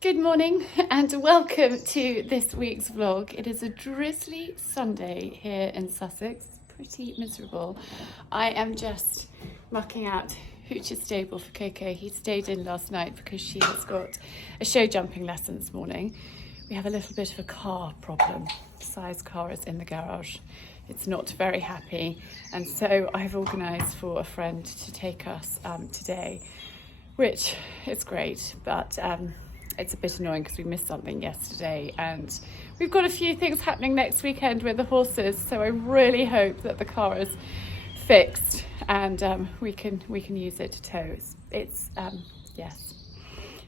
Good morning and welcome to this week's vlog. It is a drizzly Sunday here in Sussex. It's pretty miserable. I am just mucking out Hooch's stable for Coco. He stayed in last night because she has got a show jumping lesson this morning. We have a little bit of a car problem. Si's car is in the garage. It's not very happy, and so I've organised for a friend to take us today, which is great, but it's a bit annoying because we missed something yesterday, and we've got a few things happening next weekend with the horses, so I really hope that the car is fixed and we can use it to tow. It's yes,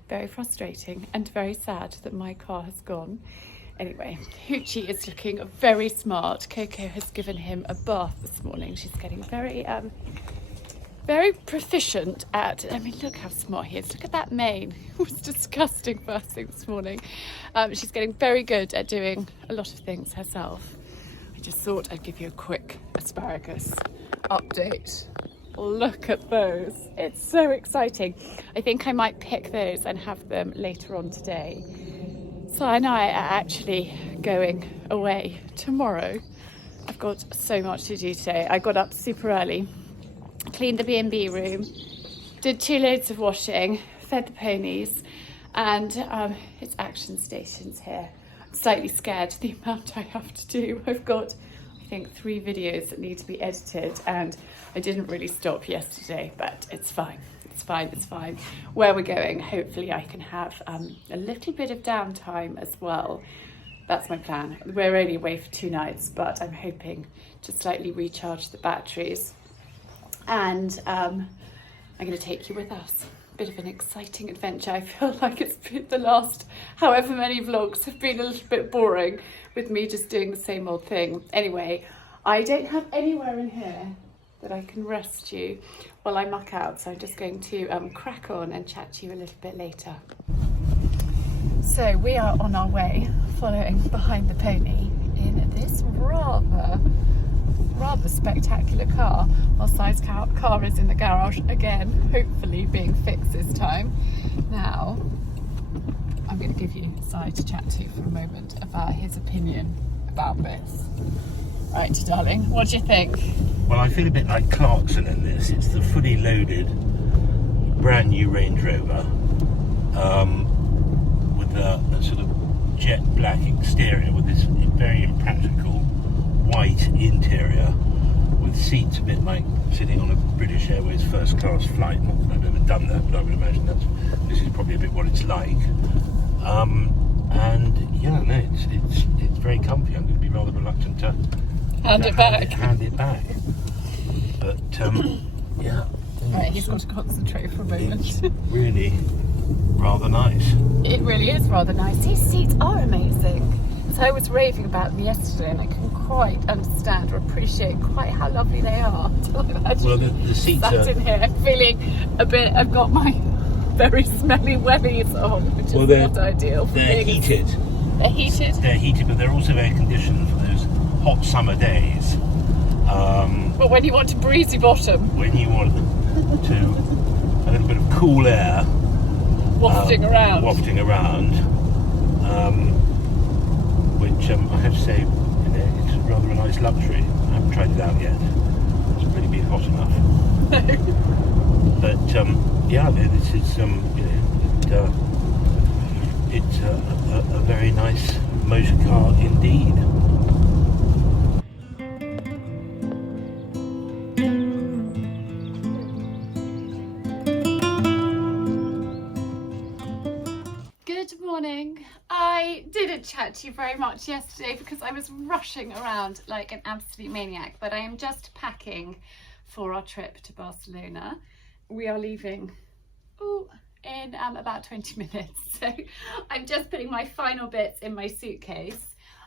very frustrating and very sad that my car has gone. Anyway, Hoochie is looking very smart. Coco has given him a bath this morning. She's getting very proficient at, I mean, look how smart he is. Look at that mane. It was disgusting first thing this morning. She's getting very good at doing a lot of things herself. I just thought I'd give you a quick asparagus update. Look at those. It's so exciting. I think I might pick those and have them later on today. Si and I are actually going away tomorrow. I've got so much to do today. I got up super early, cleaned the B&B room, did 2 loads of washing, fed the ponies, and it's action stations here. I'm slightly scared the amount I have to do. I've got, I think, 3 videos that need to be edited, and I didn't really stop yesterday, but it's fine. It's fine. Where we're going, hopefully I can have a little bit of downtime as well. That's my plan. We're only away for 2 nights, but I'm hoping to slightly recharge the batteries. And I'm going to take you with us. Bit of an exciting adventure. I feel like it's been the last however many vlogs have been a little bit boring with me just doing the same old thing. Anyway, I don't have anywhere in here that I can rest you while I muck out, so I'm just going to crack on and chat to you a little bit later. So we are on our way, following behind the pony in this rather spectacular car, while Si's car is in the garage again, hopefully being fixed this time. Now, I'm going to give you Si to chat to for a moment about his opinion about this. Right, darling, what do you think? Well, I feel a bit like Clarkson in this. It's the fully loaded, brand new Range Rover with a sort of jet black exterior with this very impractical white interior with seats a bit like sitting on a British Airways first class flight. Not that I've ever done that, but I would imagine this is probably a bit what it's like. And yeah, no, it's very comfy. I'm going to be rather reluctant to hand it back. But yeah. Right, he's got to concentrate for a moment. It's really rather nice. It really is rather nice. These seats are amazing. So I was raving about them yesterday, and I couldn't quite understand or appreciate quite how lovely they are. Well, the seats sat are in here feeling a bit. I've got my very smelly wellies on, which is not ideal. They're heated. They're heated. They're heated, but they're also air conditioned for those hot summer days. But when you want a breezy bottom, when you want to a little bit of cool air wafting around, which I have to say, it's rather a nice luxury. I haven't tried it out yet. It's really been hot enough. But yeah, this is it's a very nice motor car indeed. Good morning. I didn't chat to you very much yesterday because I was rushing around like an absolute maniac, but I am just packing for our trip to Barcelona. We are leaving in about 20 minutes, so I'm just putting my final bits in my suitcase.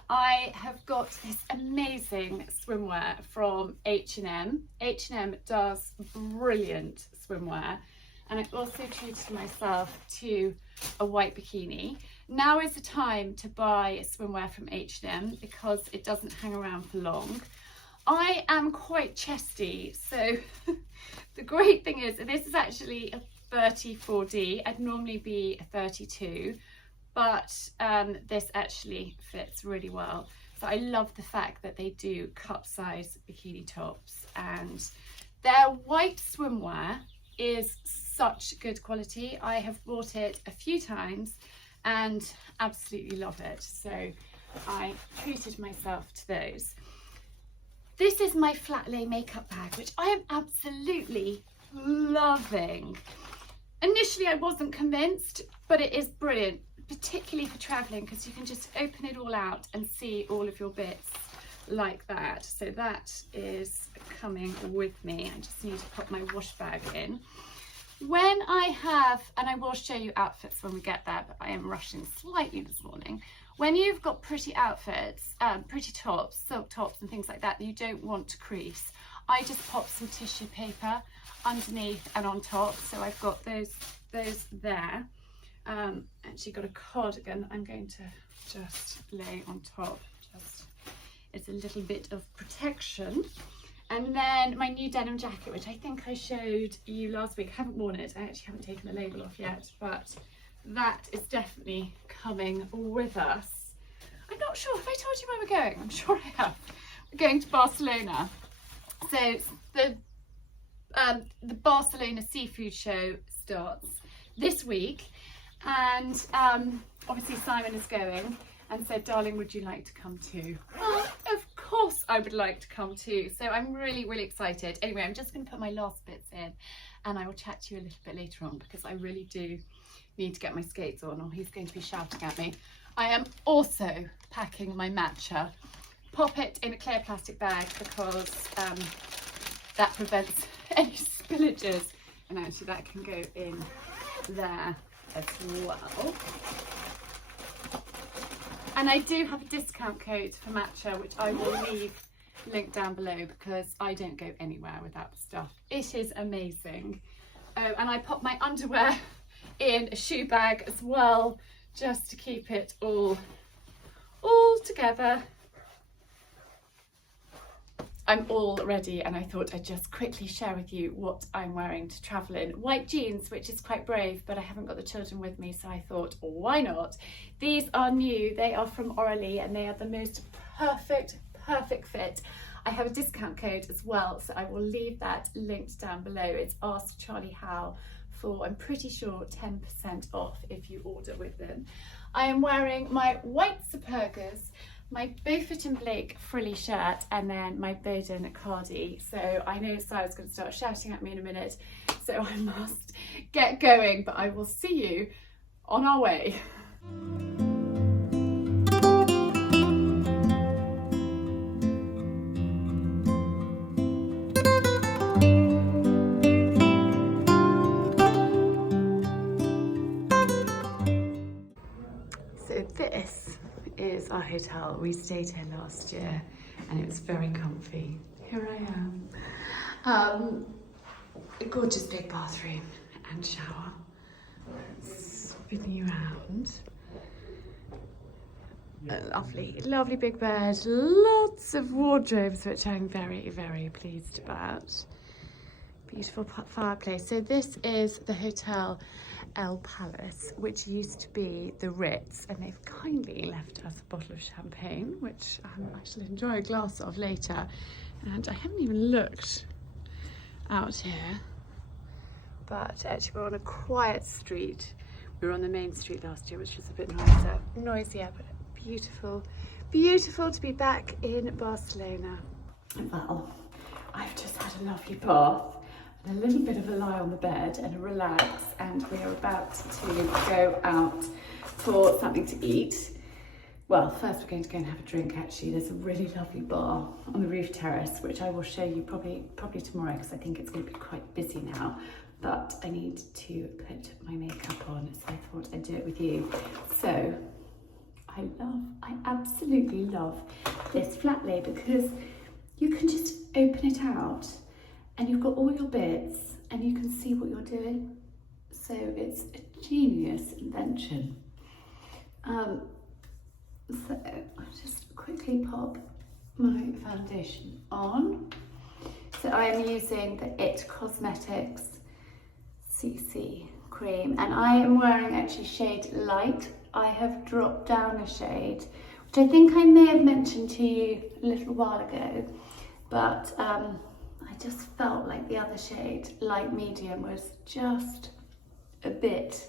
I have got this amazing swimwear from H&M. H&M does brilliant swimwear, and I've also treated myself to a white bikini. Now is the time to buy swimwear from H&M because it doesn't hang around for long. I am quite chesty, so the great thing is this is actually a 34D. I'd normally be a 32, but this actually fits really well. So I love the fact that they do cup size bikini tops, and their white swimwear is such good quality. I have bought it a few times and absolutely love it. So I treated myself to those. This is my flat lay makeup bag, which I am absolutely loving. Initially I wasn't convinced, but it is brilliant, particularly for traveling, because you can just open it all out and see all of your bits like that. So that is coming with me. I just need to pop my wash bag in. When I have, and I will show you outfits when we get there, but I am rushing slightly this morning. When you've got pretty outfits, pretty tops, silk tops and things like that you don't want to crease, I just pop some tissue paper underneath and on top. So I've got those there. Actually got a cardigan I'm going to just lay on top. Just, it's a little bit of protection. And then my new denim jacket, which I think I showed you last week. I haven't worn it. I actually haven't taken the label off yet, but that is definitely coming with us. I'm not sure, have I told you where we're going? I'm sure I have. We're going to Barcelona. So the Barcelona Seafood Show starts this week, and obviously Simon is going and said, darling, would you like to come too? Well, of course I would like to come too. So I'm really, really excited. Anyway, I'm just going to put my last bits in and I will chat to you a little bit later on, because I really do need to get my skates on or he's going to be shouting at me. I am also packing my matcha. Pop it in a clear plastic bag because that prevents any spillages, and actually that can go in there as well. And I do have a discount code for matcha, which I will leave linked down below, because I don't go anywhere without the stuff. It is amazing. And I pop my underwear in a shoe bag as well, just to keep it all together. I'm all ready, and I thought I'd just quickly share with you what I'm wearing to travel in. White jeans, which is quite brave, but I haven't got the children with me, so I thought, why not? These are new. They are from Orally, and they are the most perfect fit. I have a discount code as well, so I will leave that linked down below. It's Ask Charlie How for, I'm pretty sure, 10% off if you order with them. I am wearing my white Supergas, my Beaufort and Blake frilly shirt, and then my Boden cardi. So I know Simon's going to start shouting at me in a minute, so I must get going, but I will see you on our way. So this is our hotel. We stayed here last year and it was very comfy. Here I am. A gorgeous big bathroom and shower. Spinning you around. A lovely big bed. Lots of wardrobes, which I'm very, very pleased about. Beautiful fireplace. So this is the Hotel El Palace, which used to be the Ritz, and they've kindly left us a bottle of champagne, which I shall enjoy a glass of later. And I haven't even looked out here, but actually we're on a quiet street. We were on the main street last year, which was a bit noisier, but beautiful to be back in Barcelona. Well, I've just had a lovely bath, and a little bit of a lie on the bed and a relax, and we are about to go out for something to eat. Well, first we're going to go and have a drink. Actually, there's a really lovely bar on the roof terrace, which I will show you probably tomorrow, because I think it's going to be quite busy now, but I need to put my makeup on, so I thought I'd do it with you. So I absolutely love this flat lay, because you can just open it out and you've got all your bits and you can see what you're doing. So it's a genius invention. So I'll just quickly pop my foundation on. So I am using the It Cosmetics CC cream, and I am wearing actually shade Light, I have dropped down a shade, which I think I may have mentioned to you a little while ago, but I just felt like the other shade, light medium, was just a bit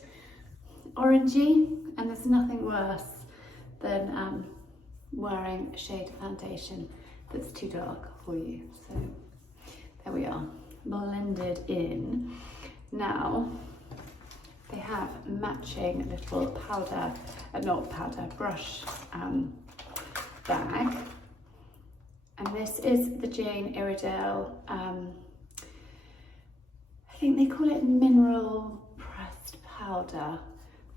orangey, and there's nothing worse than wearing a shade of foundation that's too dark for you. So there we are, blended in. Now they have matching little powder, not powder, brush bag. And this is the Jane Iredale, I think they call it mineral pressed powder,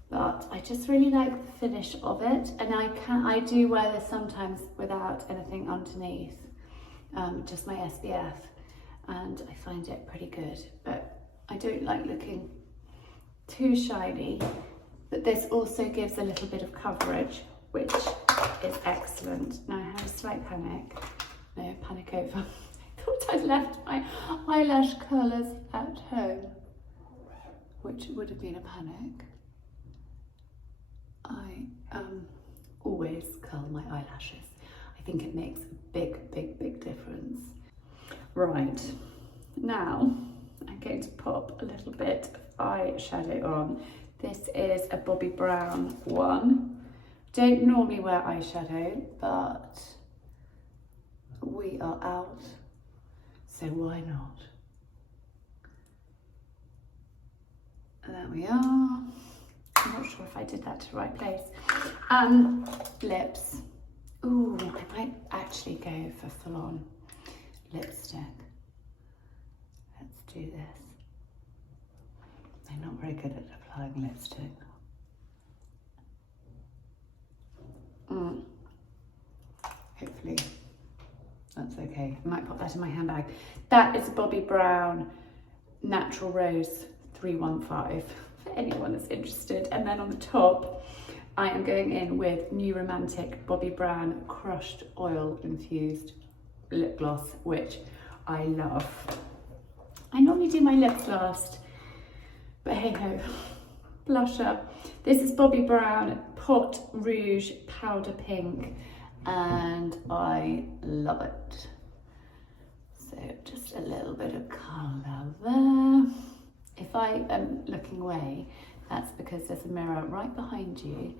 but I just really like the finish of it. And I do wear this sometimes without anything underneath, just my SPF, and I find it pretty good. But I don't like looking too shiny, but this also gives a little bit of coverage, which is excellent. Now I had a slight panic. No, panic over. I thought I'd left my eyelash curlers at home, which would have been a panic. I always curl my eyelashes. I think it makes a big difference. Right, now I'm going to pop a little bit of eyeshadow on. This is a Bobbi Brown one. Don't normally wear eyeshadow, but we are out, so why not? There we are. I'm not sure if I did that to the right place. Lips. Ooh, I might actually go for full-on lipstick. Let's do this. I'm not very good at applying lipstick. Hopefully that's okay. I might pop that in my handbag. That is a Bobbi Brown Natural Rose 315 for anyone that's interested. And then on the top, I am going in with New Romantic Bobbi Brown Crushed Oil Infused Lip Gloss, which I love. I normally do my lips last, but hey ho. Blusher. This is Bobbi Brown Pot Rouge Powder Pink, and I love it. So just a little bit of colour there. If I am looking away, that's because there's a mirror right behind you,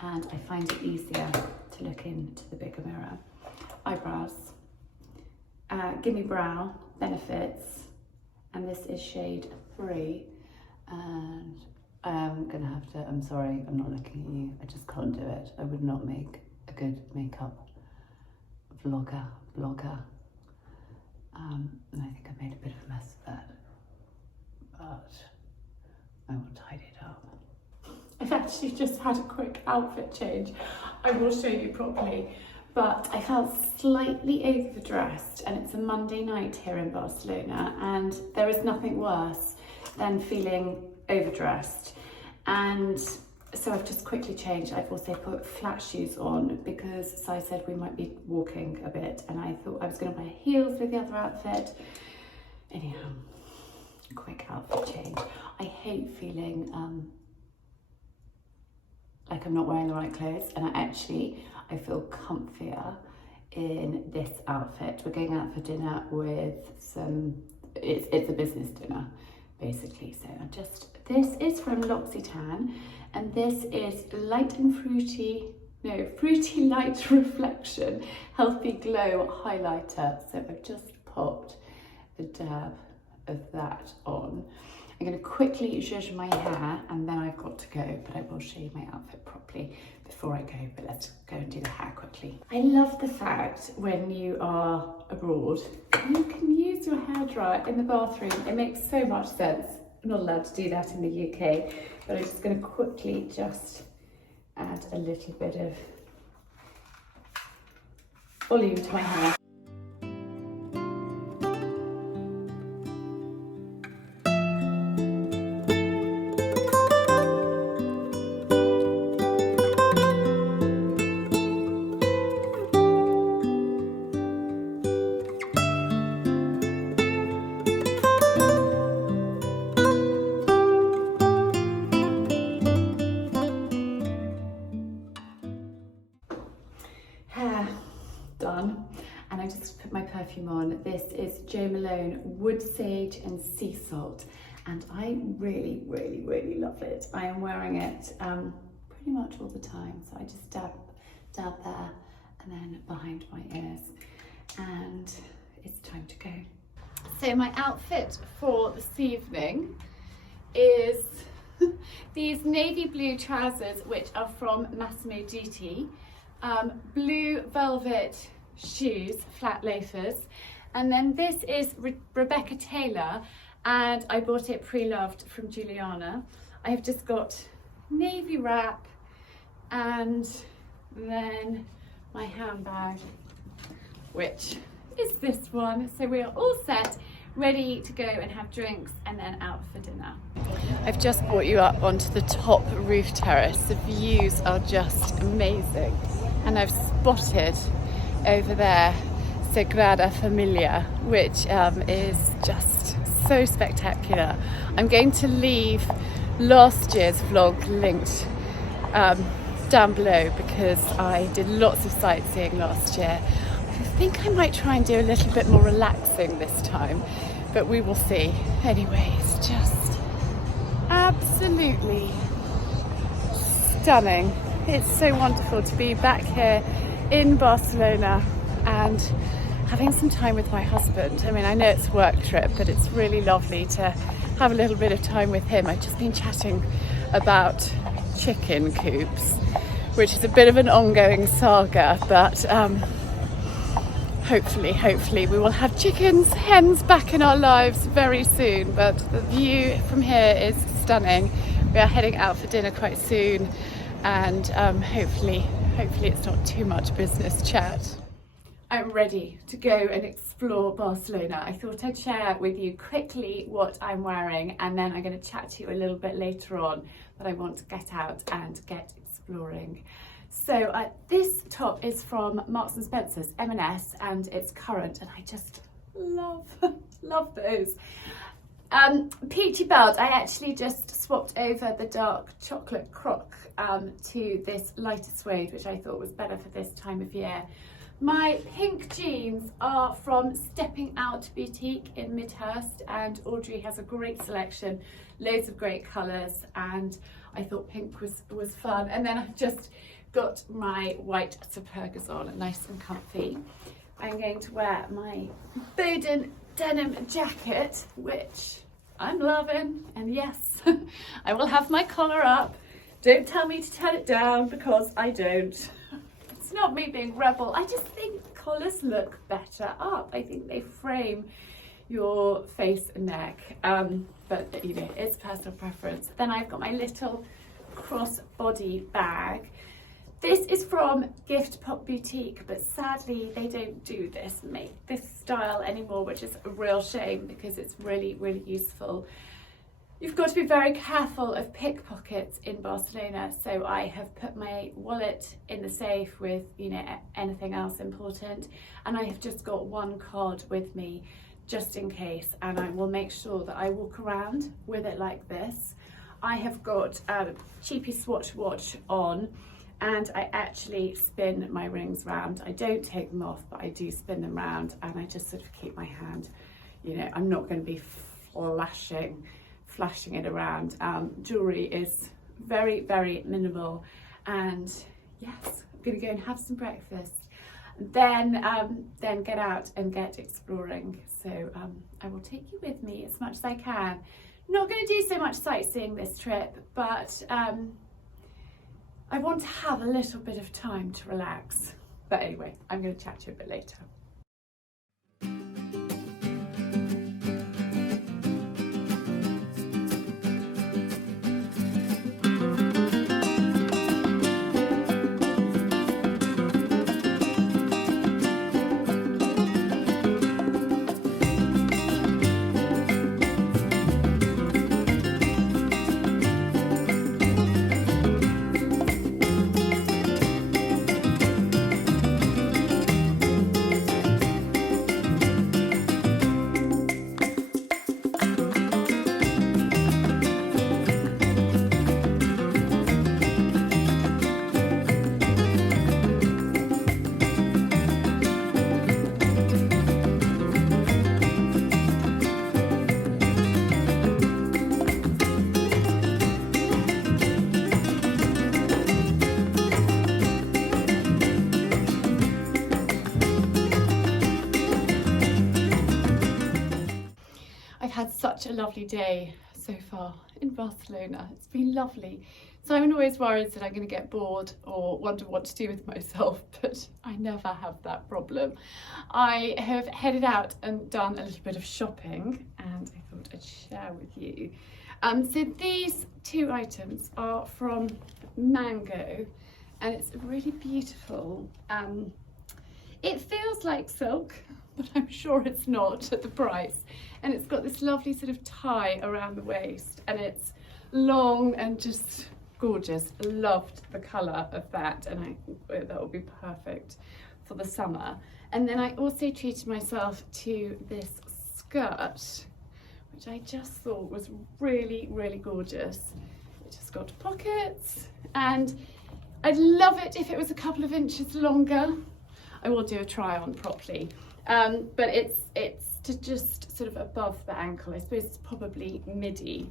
and I find it easier to look into the bigger mirror. Eyebrows. Gimme Brow Benefits, and this is shade 3, and I'm gonna have to, I'm sorry, I'm not looking at you, I just can't do it. I would not make a good makeup blogger. And I think I made a bit of a mess of that, but I will tidy it up. I've actually just had a quick outfit change. I will show you properly, but I felt slightly overdressed, and it's a Monday night here in Barcelona, and there is nothing worse than feeling overdressed. And so I've just quickly changed. I've also put flat shoes on because Si said we might be walking a bit, and I thought I was going to wear heels with the other outfit. Anyhow, quick outfit change. I hate feeling like I'm not wearing the right clothes, and I feel comfier in this outfit. We're going out for dinner with it's a business dinner basically. So this is from L'Occitane, and this is fruity light reflection healthy glow highlighter. So I've just popped a dab of that on. I'm going to quickly zhuzh my hair, and then I've got to go, but I will show you my outfit properly before I go. But let's go and do the hair quickly. I love the fact when you are abroad, you can use your hairdryer in the bathroom. It makes so much sense. I'm not allowed to do that in the UK, but I'm just going to quickly just add a little bit of volume to my hair. on. This is Jo Malone Wood Sage and Sea Salt, and I really, really, really love it. I am wearing it pretty much all the time, so I just dab there and then behind my ears, and it's time to go. So my outfit for this evening is these navy blue trousers, which are from Massimo Dutti, blue velvet shoes, flat loafers, and then this is Rebecca Taylor, and I bought it pre-loved from Juliana. I have just got navy wrap and then my handbag, which is this one. So we are all set, ready to go and have drinks and then out for dinner. I've just brought you up onto the top roof terrace. The views are just amazing, and I've spotted over there Sagrada Familia, which is just so spectacular. I'm going to leave last year's vlog linked down below because I did lots of sightseeing last year. I think I might try and do a little bit more relaxing this time, but we will see. Anyway, it's just absolutely stunning. It's so wonderful to be back here in Barcelona and having some time with my husband. I mean, I know it's a work trip, but it's really lovely to have a little bit of time with him. I've just been chatting about chicken coops, which is a bit of an ongoing saga, but hopefully we will have chickens, hens back in our lives very soon. But the view from here is stunning. We are heading out for dinner quite soon, and hopefully it's not too much business chat. I'm ready to go and explore Barcelona. I thought I'd share with you quickly what I'm wearing, and then I'm going to chat to you a little bit later on, but I want to get out and get exploring. So this top is from Marks and Spencer's, M&S, and it's currant, and I just love those. Peachy belt, I actually just swapped over the dark chocolate croc to this lighter suede, which I thought was better for this time of year. My pink jeans are from Stepping Out Boutique in Midhurst, and Audrey has a great selection, loads of great colours, and I thought pink was fun. And then I've just got my white Supergas on, nice and comfy. I'm going to wear my Boden denim jacket, which I'm loving, and yes, I will have my collar up. Don't tell me to turn it down, because I don't. It's not me being rebel, I just think collars look better up. I think they frame your face and neck, but you know, it's personal preference. Then I've got my little crossbody bag. This is from Gift Pop Boutique, but sadly they don't do this style anymore, which is a real shame because it's really, really useful. You've got to be very careful of pickpockets in Barcelona, so I have put my wallet in the safe with, you know, anything else important, and I have just got one card with me just in case, and I will make sure that I walk around with it like this. I have got a cheapy Swatch watch on, and I actually spin my rings round. I don't take them off, but I do spin them round, and I just sort of keep my hand, you know, I'm not going to be flashing it around. Jewellery is very, very minimal, and yes, I'm going to go and have some breakfast, then get out and get exploring. So I will take you with me as much as I can. Not going to do so much sightseeing this trip, but I want to have a little bit of time to relax. But anyway, I'm going to chat to you a bit later. lovely day so far in Barcelona. It's been lovely. Simon always worries that I'm going to get bored or wonder what to do with myself, but I never have that problem. I have headed out and done a little bit of shopping, and I thought I'd share with you. So these two items are from Mango, and it's really beautiful. It feels like silk, but I'm sure it's not at the price. And it's got this lovely sort of tie around the waist, and it's long and just gorgeous. Loved the colour of that, and that will be perfect for the summer. And then I also treated myself to this skirt, which I just thought was really, really gorgeous. It just got pockets, and I'd love it if it was a couple of inches longer. I will do a try on properly, but it's to just sort of above the ankle. I suppose it's probably midi.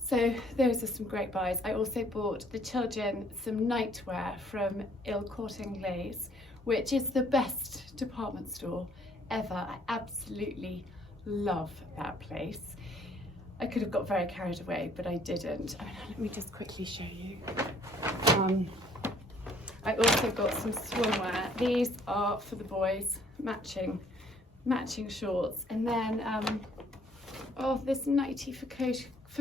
So those are some great buys. I also bought the children some nightwear from Il Corte Inglés, which is the best department store ever. I absolutely love that place. I could have got very carried away, but I didn't. Let me just quickly show you. I also got some swimwear. These are for the boys, matching shorts. And then, this nightie for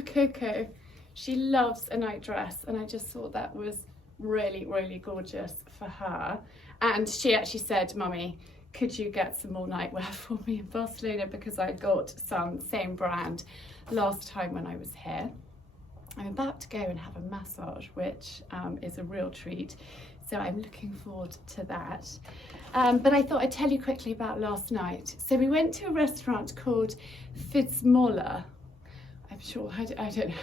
Coco. She loves a night dress, and I just thought that was really, really gorgeous for her. And she actually said, "Mummy, could you get some more nightwear for me in Barcelona, because I got some same brand last time when I was here." I'm about to go and have a massage, which is a real treat. So I'm looking forward to that. But I thought I'd tell you quickly about last night. So we went to a restaurant called Fitzmoller. I'm sure, I don't know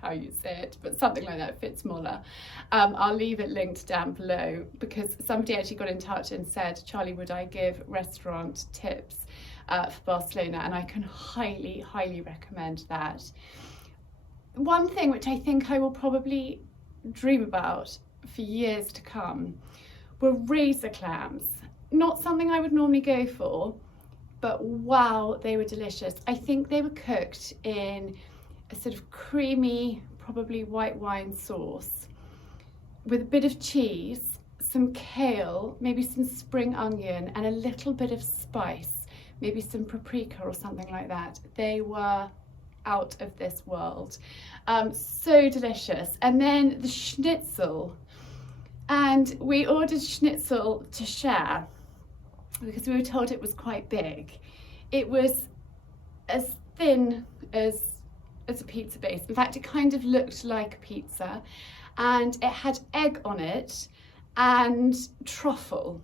how you say it, but something like that, Fitzmoller. I'll leave it linked down below, because somebody actually got in touch and said, "Charlie, would I give restaurant tips for Barcelona?" And I can highly, highly recommend that. One thing which I think I will probably dream about for years to come were razor clams. Not something I would normally go for, but wow, they were delicious. I think they were cooked in a sort of creamy, probably white wine sauce with a bit of cheese, some kale, maybe some spring onion, and a little bit of spice, maybe some paprika or something like that. They were out of this world. So delicious. And then the schnitzel. And we ordered schnitzel to share because we were told it was quite big. It was as thin as a pizza base. In fact, it kind of looked like a pizza, and it had egg on it and truffle.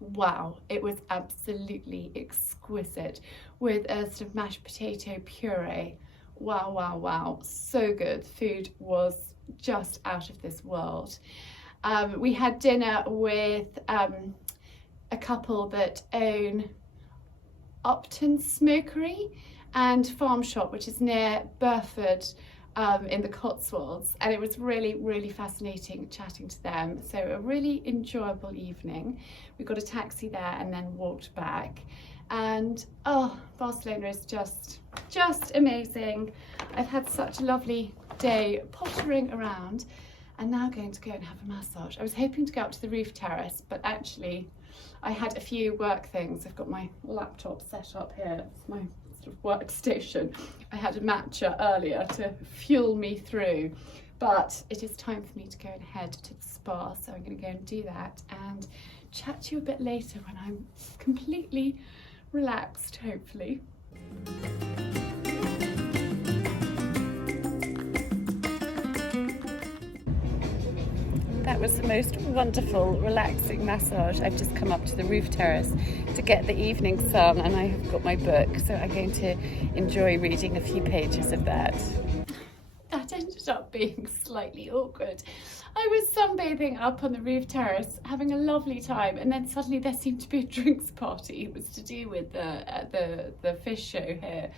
Wow, it was absolutely exquisite, with a sort of mashed potato puree. Wow, wow, wow, so good. Food was just out of this world. We had dinner with a couple that own Upton Smokery and Farm Shop, which is near Beaufort in the Cotswolds, and it was really, really fascinating chatting to them. So a really enjoyable evening. We got a taxi there and then walked back, and Barcelona is just amazing. I've had such a lovely day pottering around, and now going to go and have a massage. I was hoping to go up to the roof terrace, but actually I had a few work things. I've got my laptop set up here. It's my sort of workstation. I had a matcha earlier to fuel me through, but it is time for me to go and head to the spa, so I'm going to go and do that and chat to you a bit later when I'm completely relaxed, hopefully. That was the most wonderful, relaxing massage. I've just come up to the roof terrace to get the evening sun, and I have got my book, so I'm going to enjoy reading a few pages of that. That ended up being slightly awkward. I was sunbathing up on the roof terrace, having a lovely time, and then suddenly there seemed to be a drinks party. It was to do with the fish show here.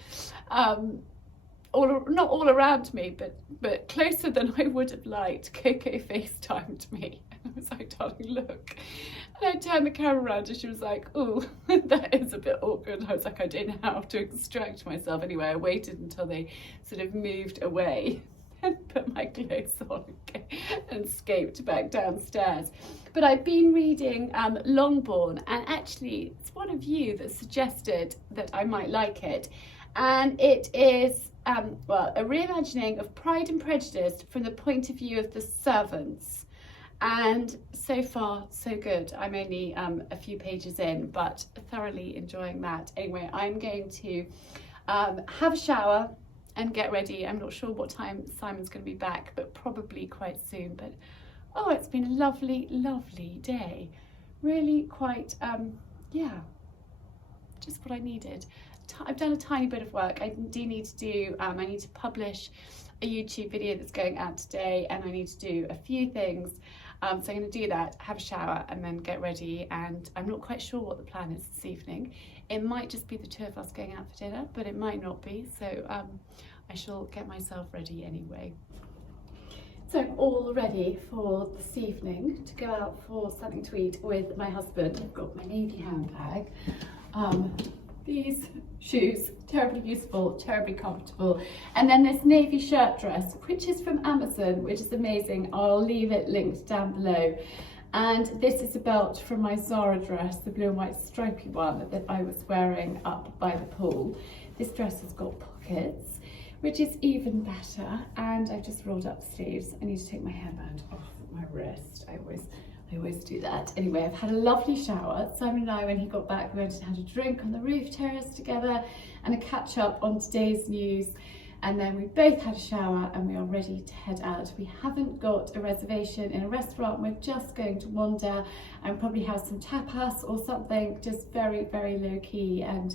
not all around me, but closer than I would have liked. Coco FaceTimed me. I was like, darling, look. And I turned the camera around and she was like, oh, that is a bit awkward. I was like, I don't know how to extract myself. Anyway, I waited until they sort of moved away and put my clothes on and escaped back downstairs. But I've been reading Longbourn, and actually it's one of you that suggested that I might like it. And it is, well, a reimagining of Pride and Prejudice from the point of view of the servants. And so far, so good. I'm only a few pages in, but thoroughly enjoying that. Anyway, I'm going to have a shower and get ready. I'm not sure what time Simon's going to be back, but probably quite soon. But oh, it's been a lovely, lovely day. Really quite, yeah, just what I needed. I've done a tiny bit of work. I do need to do, I need to publish a YouTube video that's going out today, and I need to do a few things. So I'm going to do that, have a shower, and then get ready. And I'm not quite sure what the plan is this evening. It might just be the two of us going out for dinner, but it might not be. So I shall get myself ready anyway. So I'm all ready for this evening to go out for something to eat with my husband. I've got my navy handbag. These shoes, terribly useful, terribly comfortable. And then this navy shirt dress, which is from Amazon, which is amazing. I'll leave it linked down below. And this is a belt from my Zara dress, the blue and white stripy one that I was wearing up by the pool. This dress has got pockets, which is even better. And I've just rolled up the sleeves. I need to take my hairband off my wrist. I always do that. Anyway, I've had a lovely shower. Simon and I, when he got back, we went and had a drink on the roof terrace together and a catch up on today's news. And then we both had a shower and we are ready to head out. We haven't got a reservation in a restaurant. We're just going to wander and probably have some tapas or something, just very, very low key. And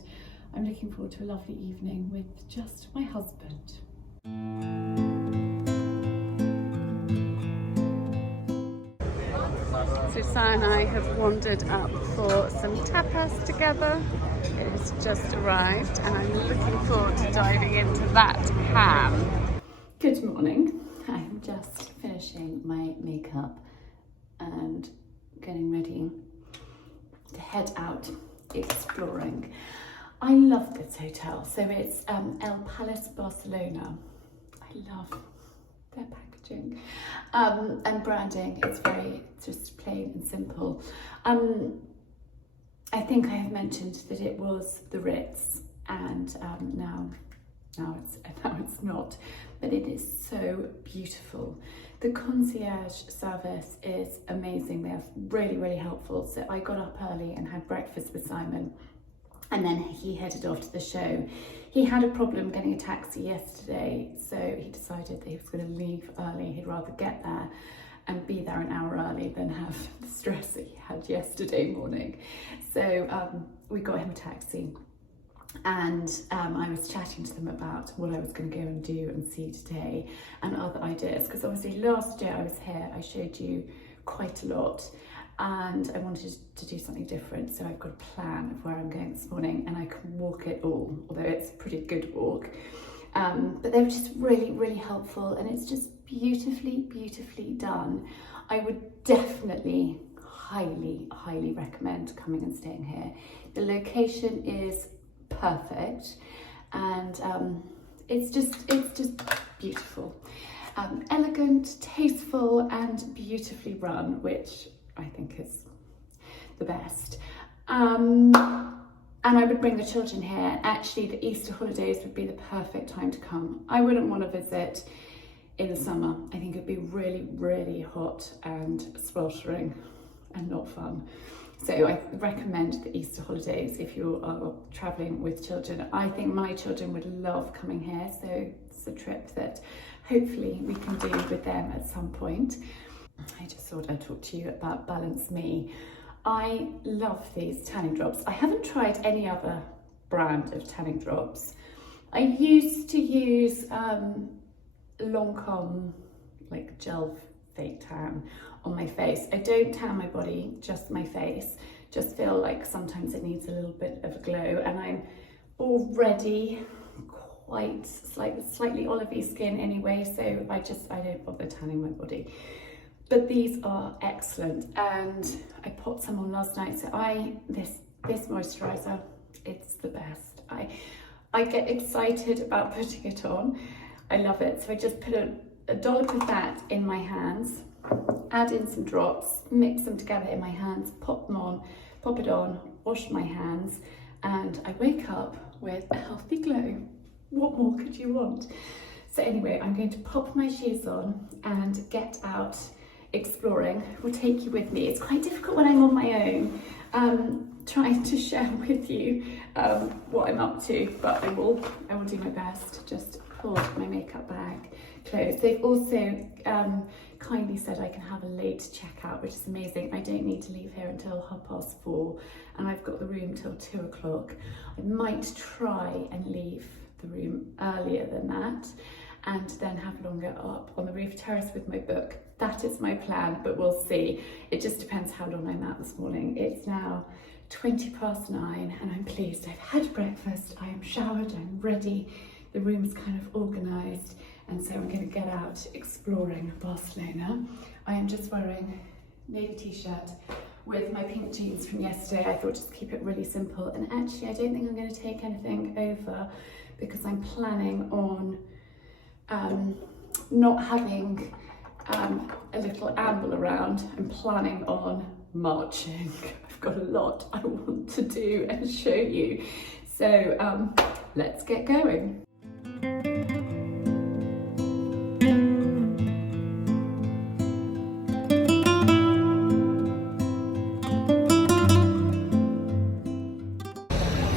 I'm looking forward to a lovely evening with just my husband. So Si and I have wandered up for some tapas together. It has just arrived and I'm looking forward to diving into that ham. Good morning. I'm just finishing my makeup and getting ready to head out exploring. I love this hotel. So it's El Palace Barcelona. I love their packaging and branding. It's very just plain and simple. I think I have mentioned that it was the Ritz, and now it's not, but it is so beautiful. The concierge service is amazing. They're really, really helpful. So I got up early and had breakfast with Simon, and then he headed off to the show. He had a problem getting a taxi yesterday, so he decided that he was going to leave early. He'd rather get there and be there an hour early than have the stress that he had yesterday morning. So we got him a taxi, and I was chatting to them about what I was going to go and do and see today and other ideas, because obviously last year I was here, I showed you quite a lot, and I wanted to do something different. So I've got a plan of where I'm going this morning, and I can walk it all, although it's a pretty good walk. But they were just really, really helpful, and it's just beautifully, beautifully done. I would definitely highly, highly recommend coming and staying here. The location is perfect, and it's just beautiful. Elegant, tasteful, and beautifully run, which I think is the best. And I would bring the children here. Actually, the Easter holidays would be the perfect time to come. I wouldn't want to visit in the summer. I think it'd be really, really hot and sweltering and not fun. So I recommend the Easter holidays if you are traveling with children. I think my children would love coming here. So it's a trip that hopefully we can do with them at some point. I just thought I'd talk to you about Balance Me. I love these tanning drops. I haven't tried any other brand of tanning drops. I used to use Lancome, like gel fake tan on my face. I don't tan my body, just my face. Just feel like sometimes it needs a little bit of a glow, and I'm already quite slightly olivey skin anyway, so I don't bother tanning my body. But these are excellent, and I popped some on last night. So this moisturiser, it's the best. I get excited about putting it on. I love it. So I just put a dollop of that in my hands, add in some drops, mix them together in my hands, pop it on, wash my hands, and I wake up with a healthy glow. What more could you want? So anyway, I'm going to pop my shoes on and get out exploring. We'll take you with me. It's quite difficult when I'm on my own, trying to share with you what I'm up to, but I will do my best. Just pulled my makeup bag closed. They've also kindly said I can have a late checkout, which is amazing. I don't need to leave here until 4:30, and I've got the room till 2 o'clock. I might try and leave the room earlier than that, and then have longer up on the roof terrace with my book. That is my plan, but we'll see. It just depends how long I'm out this morning. It's now 9:20, and I'm pleased. I've had breakfast, I am showered, I'm ready. The room's kind of organised, and so I'm going to get out exploring Barcelona. I am just wearing a navy t-shirt with my pink jeans from yesterday. I thought just keep it really simple, and actually I don't think I'm going to take anything over, because I'm planning on not having a little amble around. I'm planning on marching. I've got a lot I want to do and show you. So let's get going.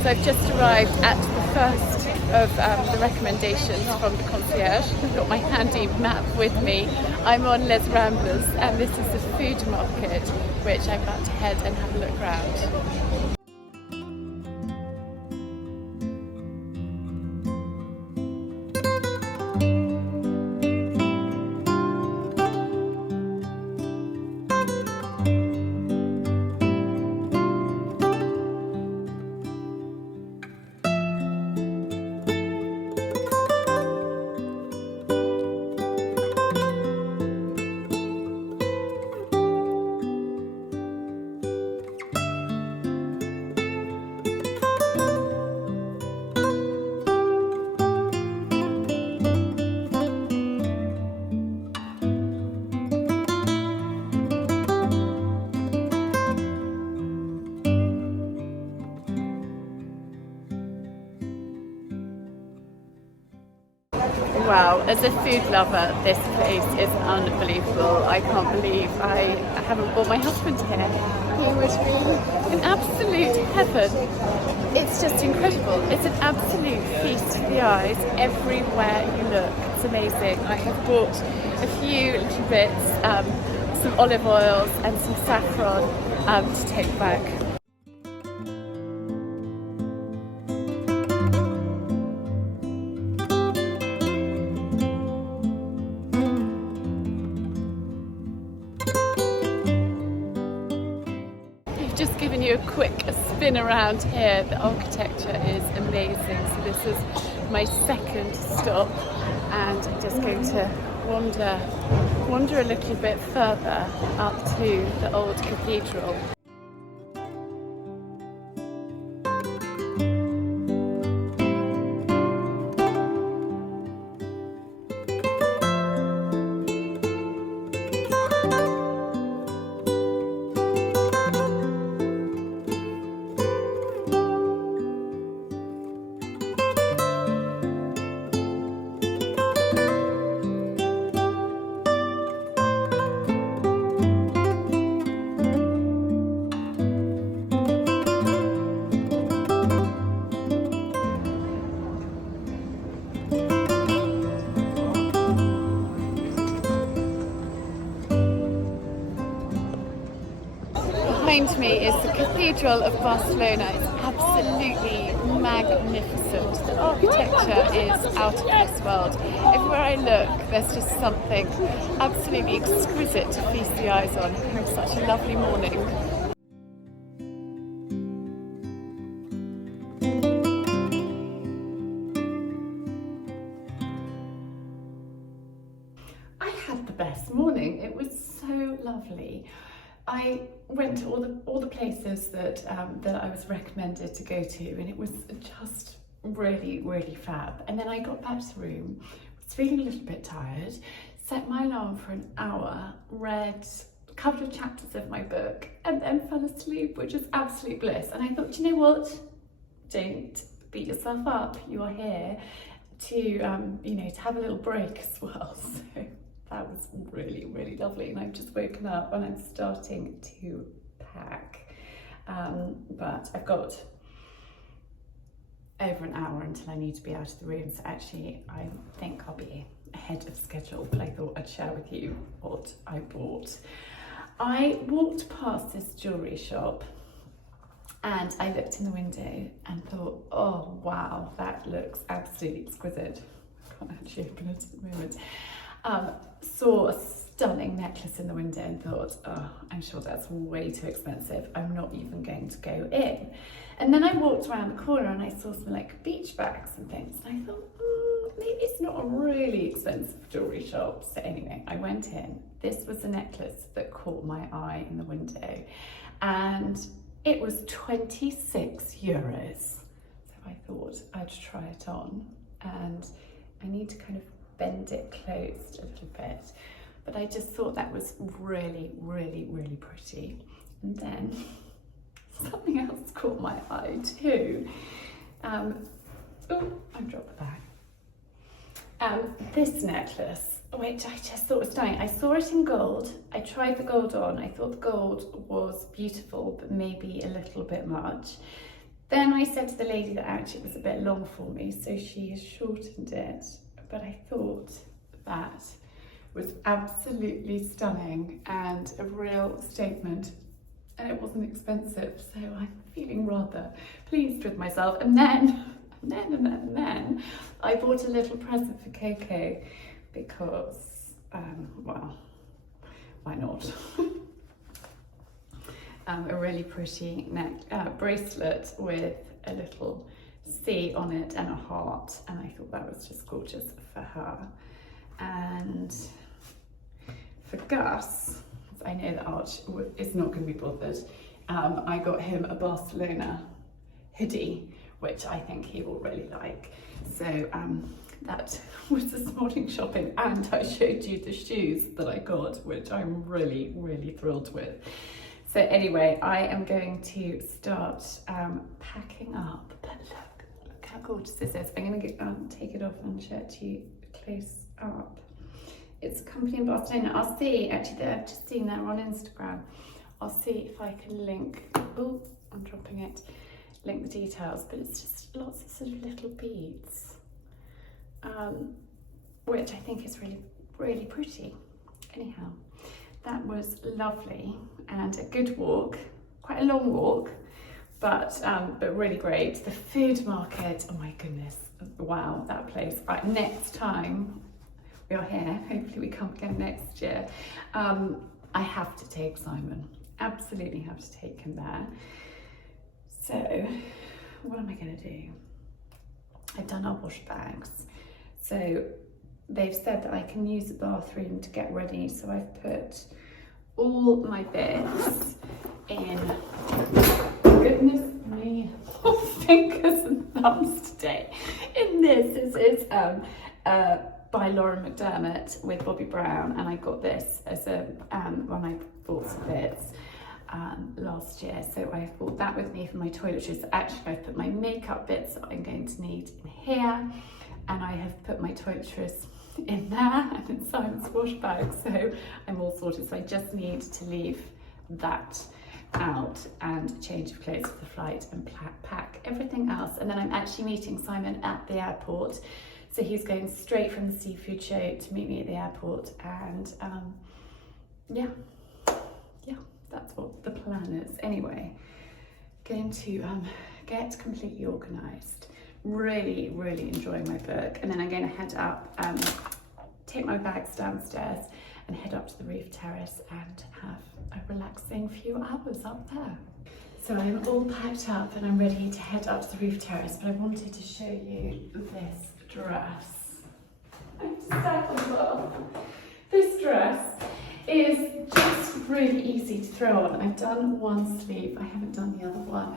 So I've just arrived at the first of the recommendations from the concierge. I've got my handy map with me. I'm on Les Ramblers, and this is the food market, which I'm about to head and have a look around. Wow, as a food lover, this place is unbelievable. I can't believe I haven't brought my husband here. He would be in absolute heaven. It's just incredible. It's an absolute feast to the eyes everywhere you look. It's amazing. I have bought a few little bits, some olive oils and some saffron to take back. Just giving you a quick spin around here. The architecture is amazing. So this is my second stop, and I'm just going to wander a little bit further up to the old cathedral. Behind me is the Cathedral of Barcelona. It's absolutely magnificent. The architecture is out of this world. Everywhere I look, there's just something absolutely exquisite to feast the eyes on. It's such a lovely morning. had the best morning. It was so lovely. I went to all the places that that I was recommended to go to, and it was just really, really fab. And then I got back to the room, was feeling a little bit tired, set my alarm for an hour, read a couple of chapters of my book, and then fell asleep, which was absolute bliss. And I thought, you know what? Don't beat yourself up. You are here to, you know, to have a little break as well. So that was really, really lovely. And I've just woken up and I'm starting to pack. But I've got over an hour until I need to be out of the room. So actually, I think I'll be ahead of schedule, but I thought I'd share with you what I bought. I walked past this jewellery shop and I looked in the window and thought, oh wow, that looks absolutely exquisite. I can't actually open it at the moment. Saw a stunning necklace in the window and thought, oh, I'm sure that's way too expensive. I'm not even going to go in. And then I walked around the corner and I saw some like beach bags and things. And I thought, maybe it's not a really expensive jewellery shop. So anyway, I went in. This was a necklace that caught my eye in the window. And it was 26 euros. So I thought I'd try it on. And I need to kind of bend it closed a little bit. But I just thought that was really, really, really pretty. And then something else caught my eye too. Oh, I dropped the bag. This necklace, which I just thought was stunning. I saw it in gold. I tried the gold on. I thought the gold was beautiful, but maybe a little bit much. Then I said to the lady that actually it was a bit long for me, so she has shortened it. But I thought that was absolutely stunning and a real statement, and it wasn't expensive, so I'm feeling rather pleased with myself. And then I bought a little present for Coco because, well, why not? A really pretty bracelet with a little C on it and a heart, and I thought that was just gorgeous for her. And for Gus, I know that Arch is not going to be bothered, I got him a Barcelona hoodie, which I think he will really like. So that was this morning shopping, and I showed you the shoes that I got, which I'm really, really thrilled with. So anyway, I am going to start packing up, but look how gorgeous this is. I'm going to take it off and show it to you close up. It's a company in Barcelona. I'll see, actually, I've just seen that on Instagram. I'll see if I can link, oh, I'm dropping it, link the details, but it's just lots of sort of little beads, which I think is really, really pretty. Anyhow, that was lovely and a good walk, quite a long walk, but really great. The food market, oh my goodness, wow, that place. Right, next time we are here, hopefully we come again next year, I have to take Simon, absolutely have to take him there. So what am I going to do? I've done our wash bags, so they've said that I can use the bathroom to get ready, so I've put all my bits in. Goodness me, fingers and thumbs today. In this is by Lauren McDermott with Bobbi Brown, and I got this as a when I bought some bits last year, so I bought that with me for my toiletries. Actually, I've put my makeup bits that I'm going to need in here, and I have put my toiletries in there and in Simon's wash bag, so I'm all sorted. So I just need to leave that out and a change of clothes for the flight and pack everything else. And then I'm actually meeting Simon at the airport, so he's going straight from the seafood show to meet me at the airport, and yeah, that's what the plan is. Anyway, going to get completely organised, really, really enjoying my book, and then I'm going to head up, take my bags downstairs and head up to the roof terrace and have a relaxing few hours up there. So I'm all packed up and I'm ready to head up to the roof terrace, but I wanted to show you this dress. I have to stand as well. This dress easy to throw on. I've done one sleeve, I haven't done the other one.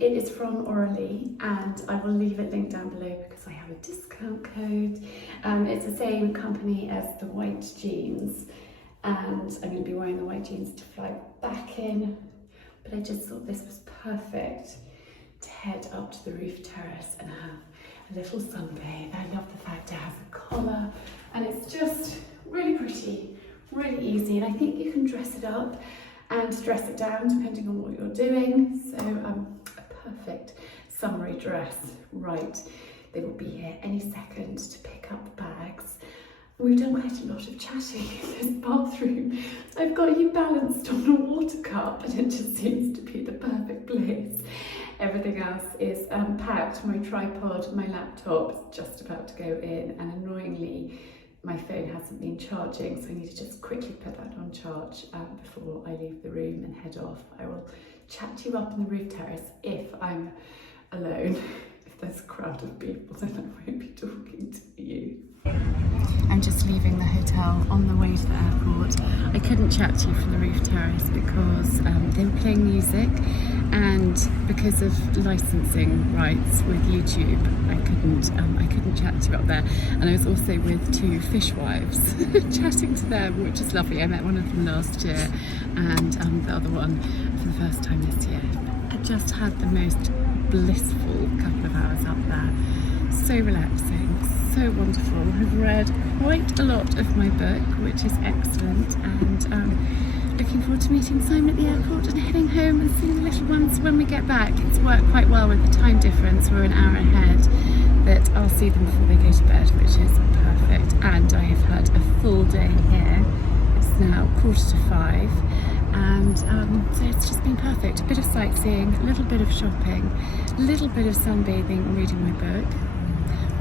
It is from Orally, and I will leave it linked down below because I have a discount code. It's the same company as the white jeans, and I'm going to be wearing the white jeans to fly back in, but I just thought this was perfect to head up to the roof terrace and have a little sunbathe. I love the fact it has a collar, and it's just really pretty, really easy, and I think you can dress it up and dress it down depending on what you're doing. So a perfect summery dress. Right, they will be here any second to pick up bags. We've done quite a lot of chatting in this bathroom. I've got you balanced on a water cup, and it just seems to be the perfect place. Everything else is packed. My tripod, my laptop is just about to go in, and annoyingly my phone hasn't been charging, so I need to just quickly put that on charge before I leave the room and head off. I will chat to you up in the roof terrace if I'm alone. If there's a crowd of people, then I won't be talking to you. I'm just leaving the hotel on the way to the airport. I couldn't chat to you from the roof terrace because they were playing music, and because of licensing rights with YouTube, I couldn't chat to you up there. And I was also with two fishwives chatting to them, which is lovely. I met one of them last year, and the other one for the first time this year. I just had the most blissful couple of hours up there. So relaxing, so wonderful. I've read quite a lot of my book, which is excellent, and looking forward to meeting Simon at the airport and heading home and seeing the little ones when we get back. It's worked quite well with the time difference, we're an hour ahead, that I'll see them before they go to bed, which is perfect. And I have had a full day here. It's now 4:45, and so it's just been perfect. A bit of sightseeing, a little bit of shopping, a little bit of sunbathing and reading my book.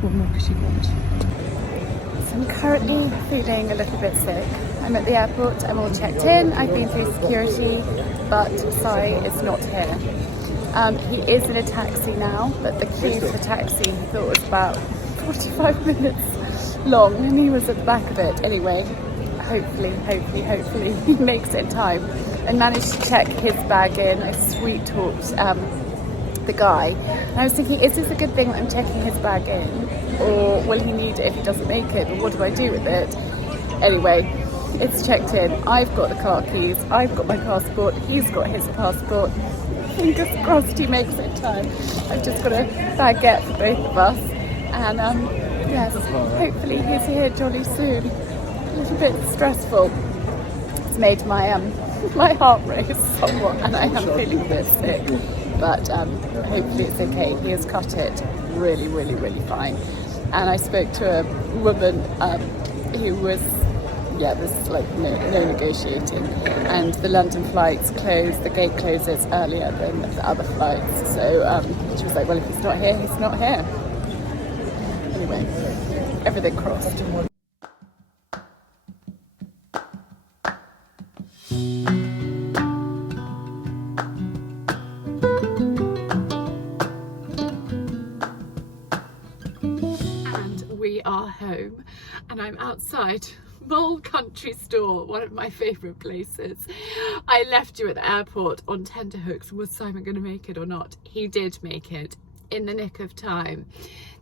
What more could you want? So I'm currently feeling a little bit sick. I'm at the airport, I'm all checked in, I've been through security, but Sai is not here. He is in a taxi now, but the queue for the taxi he thought was about 45 minutes long, and he was at the back of it. Anyway, hopefully he makes it in time. I managed to check his bag in. I sweet talked the guy, and I was thinking, is this a good thing that I'm checking his bag in, or will he need it if he doesn't make it, or what do I do with it? Anyway, it's checked in. I've got the car keys, I've got my passport, he's got his passport. Fingers crossed he makes it in time. I've just got a baguette for both of us, and yes, hopefully he's here jolly soon. A little bit stressful. It's made my my heart race somewhat, and I am feeling a bit sick, but hopefully it's okay. He has cut it really fine. And I spoke to a woman who was, there's like no negotiating, and the London flights close, the gate closes earlier than the other flights, so she was like, well, if he's not here, he's not here. Anyway, everything crossed. We are home, and I'm outside Country Store, one of my favourite places. I left you at the airport on tenterhooks. Was Simon going to make it or not? He did make it in the nick of time.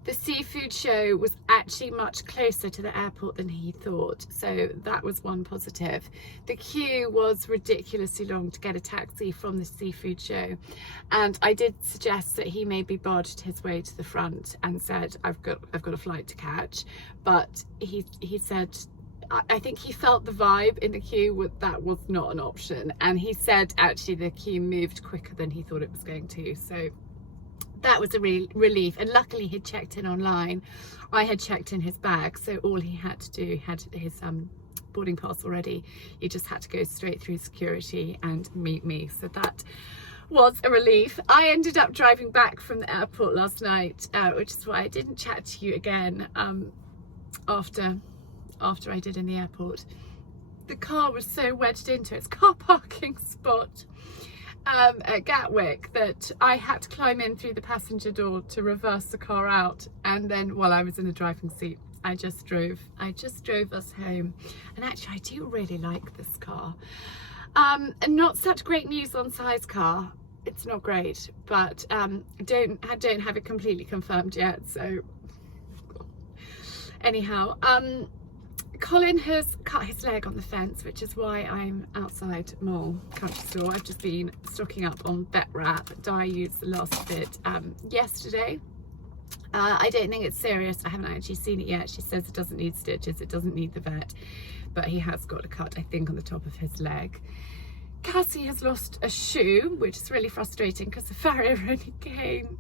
The seafood show was actually much closer to the airport than he thought, so that was one positive. The queue was ridiculously long to get a taxi from the seafood show, and I did suggest that he maybe barged his way to the front and said, I've got a flight to catch, but he said, I think he felt the vibe in the queue that was not an option, and he said actually the queue moved quicker than he thought it was going to, so that was a relief. And luckily he'd checked in online. I had checked in his bag, so all he had to do, had his boarding pass already, he just had to go straight through security and meet me, so that was a relief. I ended up driving back from the airport last night, which is why I didn't chat to you again after I did in the airport. The car was so wedged into its car parking spot at Gatwick that I had to climb in through the passenger door to reverse the car out, and then while I was in the driving seat I just drove us home. And actually I do really like this car. And not such great news on size car. It's not great, but don't have it completely confirmed yet. So anyhow, Colin has cut his leg on the fence, which is why I'm outside Mall Country Store. I've just been stocking up on vet wrap. Di used the last bit yesterday. I don't think it's serious. I haven't actually seen it yet. She says it doesn't need stitches, it doesn't need the vet, but he has got a cut, I think, on the top of his leg. Cassie has lost a shoe, which is really frustrating because the farrier only came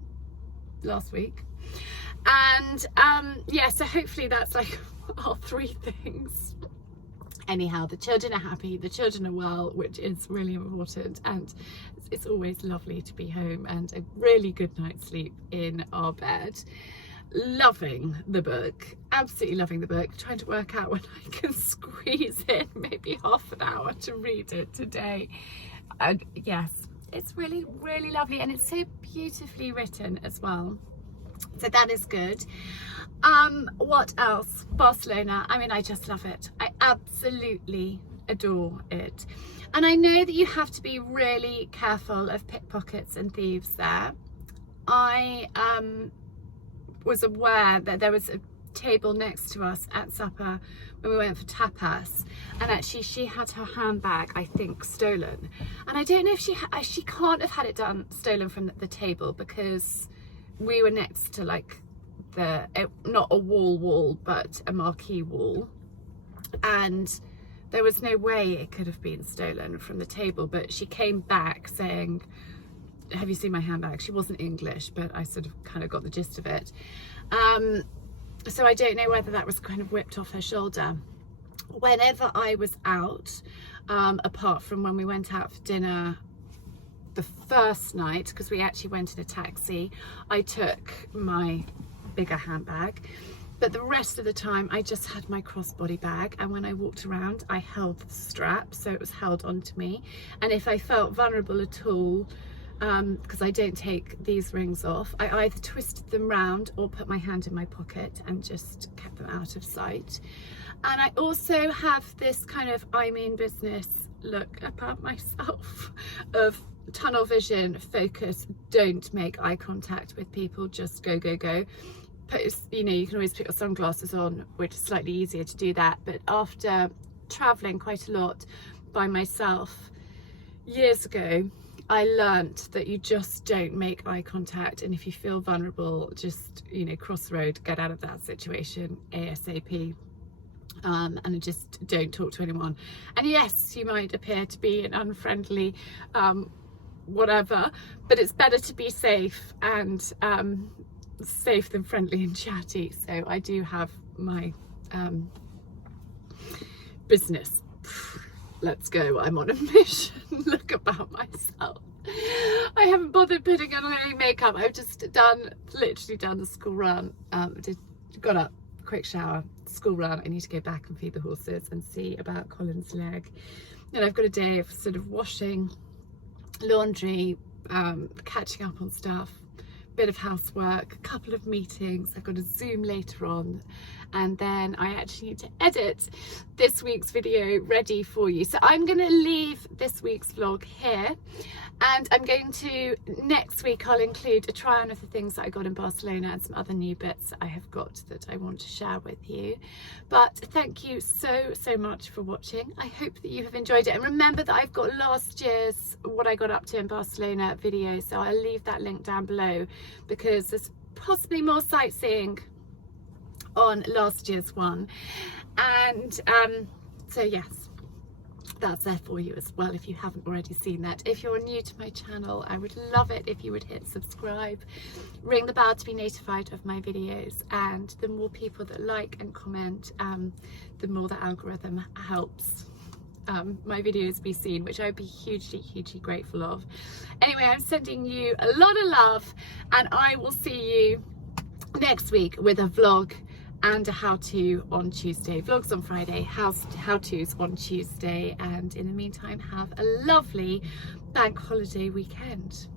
last week. And yeah, so hopefully that's like our 3 things. Anyhow, the children are happy, the children are well, which is really important, and it's always lovely to be home and a really good night's sleep in our bed. Loving the book, absolutely loving the book. Trying to work out when I can squeeze in maybe half an hour to read it today. And yes, it's really, really lovely, and it's so beautifully written as well. So that is good. What else? Barcelona. I mean, I just love it. I absolutely adore it. And I know that you have to be really careful of pickpockets and thieves there. I was aware that there was a table next to us at supper when we went for tapas, and actually she had her handbag, I think, stolen. And I don't know if she can't have had it stolen from the table, because we were next to like not a wall, but a marquee wall, and there was no way it could have been stolen from the table. But she came back saying, have you seen my handbag? She wasn't English, but I sort of kind of got the gist of it. So I don't know whether that was kind of whipped off her shoulder. Whenever I was out, apart from when we went out for dinner the first night, because we actually went in a taxi, I took my bigger handbag, but the rest of the time I just had my crossbody bag, and when I walked around I held the strap so it was held onto me, and if I felt vulnerable at all, because I don't take these rings off, I either twisted them round or put my hand in my pocket and just kept them out of sight. And I also have this kind of I mean business look about myself of tunnel vision, focus, don't make eye contact with people, just go. You know, you can always put your sunglasses on, which is slightly easier to do that, but after traveling quite a lot by myself years ago, I learnt that you just don't make eye contact, and if you feel vulnerable, just, you know, cross the road, get out of that situation ASAP. And just don't talk to anyone. And yes, you might appear to be an unfriendly whatever, but it's better to be safe and safe than friendly and chatty. So I do have my business. Let's go, I'm on a mission. Look about myself. I haven't bothered putting on any makeup. I've just literally done the school run. Got up, quick shower, school run. I need to go back and feed the horses and see about Colin's leg. And I've got a day of sort of washing, laundry, catching up on stuff, bit of housework, a couple of meetings. I've got a Zoom later on, and then I actually need to edit this week's video ready for you. So I'm going to leave this week's vlog here, and I'm going to, next week I'll include a try on of the things that I got in Barcelona and some other new bits I have got that I want to share with you. But thank you so much for watching. I hope that you have enjoyed it, and remember that I've got last year's what I got up to in Barcelona video, so I'll leave that link down below, because there's possibly more sightseeing on last year's one. And so yes, that's there for you as well if you haven't already seen that. If you're new to my channel, I would love it if you would hit subscribe, ring the bell to be notified of my videos, and the more people that like and comment, the more the algorithm helps my videos be seen, which I'd be hugely grateful of. Anyway, I'm sending you a lot of love, and I will see you next week with a vlog and a how-to on Tuesday. Vlogs on Friday, how-tos on Tuesday, and in the meantime, have a lovely bank holiday weekend.